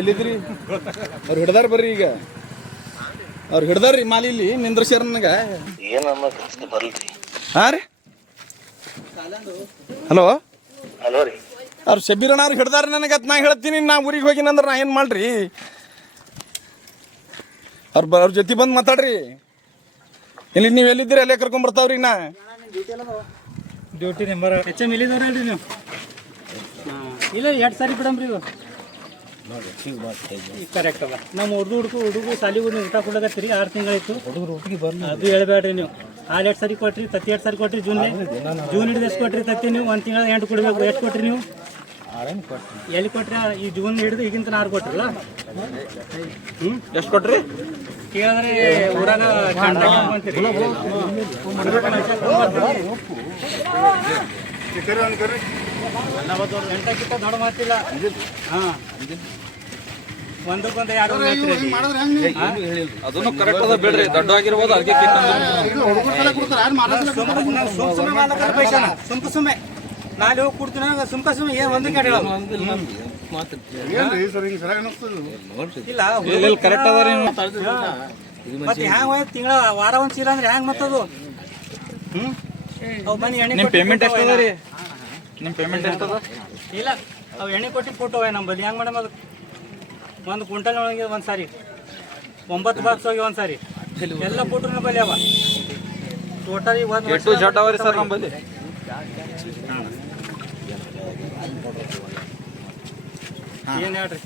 ಎಲ್ಲಿದ್ರಿ? ಅವ್ರು ಹಿಡ್ದಾರ ಬರ್ರಿ ಈಗ. ಅವ್ರು ಹಿಡ್ದಾರ್ರಿ ಮಾಲಿಲಿ ನಿಂದ್ರಸ್ಯಾರ ನನಗೆ. ಹಾಂ ರೀ, ಹಲೋ ಹಲೋ ರೀ. ಅವ್ರು ಶಬೀರಣ್ಣವ್ರು ಹಿಡ್ದಾರ ನನಗೆ. ಅದು ನಾ ಹೇಳ್ತೀನಿ, ನಾ ಊರಿಗೆ ಹೋಗಿನಂದ್ರೆ ನಾ ಏನು ಮಾಡ್ರಿ? ಅವ್ರ ಜೊತೆ ಬಂದು ಮಾತಾಡ್ರಿ. ಇಲ್ಲಿ ನೀವು ಎಲ್ಲಿದ್ದೀರಿ? ಅಲ್ಲೇ ಕರ್ಕೊಂಬರ್ತಾವ್ರಿ. ನಾ ಡ್ಯೂಟಿ ನಂಬರ್ ಎಚ್ ಎಮ್ ಇಲ್ಲಿದವ್ರಲ್ರಿ ನೀವು? ಇಲ್ಲ, 2 ಸಾರಿ ಬಿಡಮ್ರಿ ಇವು. ಕರೆಕ್ಟ್ ಅದ. ನಮ್ಮ ಹುಡುಗರು ಸಾಲಿಗೆ ಊಟ ಕೊಡಕತ್ತೀರಿ. 6 ತಿಂಗಳಾಯ್ತು. ಹುಡುಗರು ಊಟಿಗೆ ಬರ್ಲಿ, ಅದು ಹೇಳ್ಬೇಡ್ರಿ ನೀವು. ಹಾಲು 2 ಸಾರಿ ಕೊಟ್ರಿ, ತತ್ತಿ 2 ಸಾರಿ ಕೊಟ್ರಿ. ಜೂನ್ ಹಿಡಿದು ಎಷ್ಟು ಕೊಟ್ರಿ ತತ್ತಿ ನೀವು? 1 ತಿಂಗಳ 8 ಕೊಡ್ಬೇಕು. ಎಷ್ಟು ಕೊಟ್ರಿ ನೀವು? ಎಲ್ಲಿ ಕೊಟ್ರಿ? ಈ ಜೂನ್ ಹಿಡಿದು ಈಗಿಂತ 6 ಕೊಟ್ರಲ್ಲ. ಎಷ್ಟು ಕೊಟ್ರಿ ಕೇಳಿದ್ರೆ ಊರಾಗ ಗಂಟಕ್ಕಿಂತ ದೊಡ್ಡ ಮಾತಿಲ್ಲ. ಹಾಂ, ಒಂದಕ್ಕೊಂದು 2 ಅದನ್ನು ಕರೆಕ್ಟ್ ಅದ ಬಿಡ್ರಿ. ದೊಡ್ಡ ಆಗಿರ್ಬೋದು, ಅದಕ್ಕೆ ಸುಮ್ಮನೆ ನಾಳೆ ಹೋಗಿ ಕೊಡ್ತೀನಿ. ಸುಮ್ಮನೆ ಏನು ಒಂದು ಕಡೆ ಇಲ್ಲ ಕರೆಕ್ಟ್ ಅದ ರೀ. ಮತ್ತೆ ಹ್ಯಾಂಗ ತಿಂಗಳ ವಾರ ಒಂದು ಚೀಲ ಅಂದ್ರೆ ಹ್ಯಾಂಗ ಮತ್ತದು? ಅವು ಮನೆ ಎಣ್ಣೆ ನಿಮ್ಮ ಪೇಮೆಂಟ್ ಎಷ್ಟು ಅದ ರೀ? ನಿಮ್ಮ ಪೇಮೆಂಟ್ ಎಷ್ಟು ಅದ? ಇಲ್ಲ, ಅವು ಎಣ್ಣೆ ಕೊಟ್ಟು ಕೊಟ್ಟವೆ ನಮ್ಮಲ್ಲಿ. ಹೆಂಗೆ ಮೇಡಮ್? ಅದು 1 ಕ್ವಿಂಟಲ್ ಒಳಗೆ ಒಂದು ಸಾರಿ 9 ಬಾಕ್ಸ್ ಹೋಗಿ ಒಂದು ಸಾರಿ ಎಲ್ಲ ಕೊಟ್ಟರು ನಮ್ಮಲ್ಲಿ. ಅವ ಟೋಟಲ್ ಎಷ್ಟು ಜಡ್ ಅವ ರೀ ಸರ್ ನಮ್ಮಲ್ಲಿ? ಏನು ಹೇಳ್ರಿ?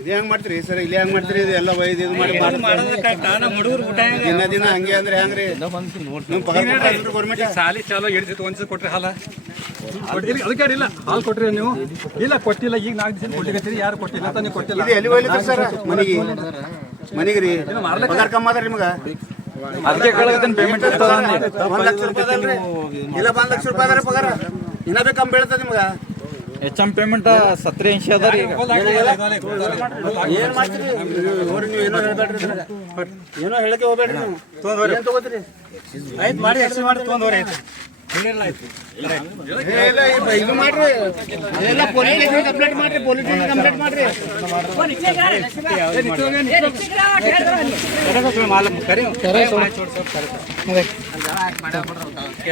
ಇದು ಹೆಂಗ್ ಮಾಡ್ತೀರಿ ಸರ್? ಇಲ್ಲಿ ಹೆಂಗ್ ಮಾಡ್ತೀರಿ? ಇದು ಎಲ್ಲ ವೈದ್ಯ ಇದು ಮಾಡಿ ನಮ್ಮ ಹುಡುಗರು ಊಟ ದಿನ ಹಂಗೆ ಅಂದ್ರೆ ಹೆಂಗ್ರಿ? ಗೌರ್ಮೆಂಟ್ ಸಾಲಿ ಚಾಲೋ ಹಿಡಿದಿತ್ತು. ಒಂದ್ಸಲ ಕೊಟ್ರಿ ಹಾಲ ಅದಕ್ಕೆ ಇಲ್ಲ ಹಾಲು ಕೊಟ್ರಿ ನೀವು? ಇಲ್ಲ ಕೊಟ್ಟಿಲ್ಲ. ಈಗ 4 ದಿವಸ ಕೊಟ್ಟಿರ್ತೀರಿ. ಯಾರು ಕೊಟ್ಟಿಲ್ಲ ಅಂತ ನೀವು ಕೊಟ್ಟಿಲ್ಲ. ಇದು ಎಲ್ಲಿ ಹೋಗ್ಲಿಕ್ಕೆ ಸರ್? ಮನೆಗೆ ರೀ ಪಗಾರ ಕಮ್ಮ ಅದ ನಿಮ್ಗೆ? ಅದಕ್ಕೆ ಕೇಳಕತ್ತೀನಿ ಪೇಮೆಂಟ್ ಎಷ್ಟು ಅದ? 1 ಲಕ್ಷ ರೂಪಾಯಿ ಅದಲ್ರಿ? ಇಲ್ಲ, 1 ಲಕ್ಷ ರೂಪಾಯಿ ಅದ ಪಗಾರ. ಇನ್ನೂ ಬೇಕು ಕಮ್ಮಿ ಬೀಳ್ತದೆ ನಿಮ್ಗೆ. ಎಚ್ ಎಮ್ ಪೇಮೆಂಟ್ 70-80 ಅದ ರೀ. ಏನು ಮಾಡ್ತೀರಿ ನೋಡಿ? ನೀವು ಏನೋ ಹೇಳ್ಬೇಡ್ರಿ, ಏನೋ ಹೇಳಕ್ಕೆ ಹೋಗ್ಬೇಡ್ರಿ. ನೀವು ಏನು ತಗೋತೀರಿ? ಆಯ್ತು ಮಾಡಿ ಎಕ್ಸ್ಚೇಂಜ್ ಮಾಡಿ ತೊಗೊಂಡವ್ರೆ. ಆಯ್ತು ಇದು ಮಾಡ್ರಿ, ಎಲ್ಲ ಪೊಲೀಸ್ ಸ್ಟೇಷನ್ ಕಂಪ್ಲೇಂಟ್ ಮಾಡ್ರಿ. ಪೊಲೀಸ್ ಸ್ಟೇಷನ್ ಕಂಪ್ಲೇಂಟ್ ಮಾಡ್ರಿ.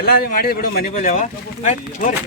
ಎಲ್ಲ ಮಾಡಿದ್ ಬಿಡು. ಮನೆ ಬಲ್ಲಿ ಅವ. ಆಯ್ತು ಹೋರಿ.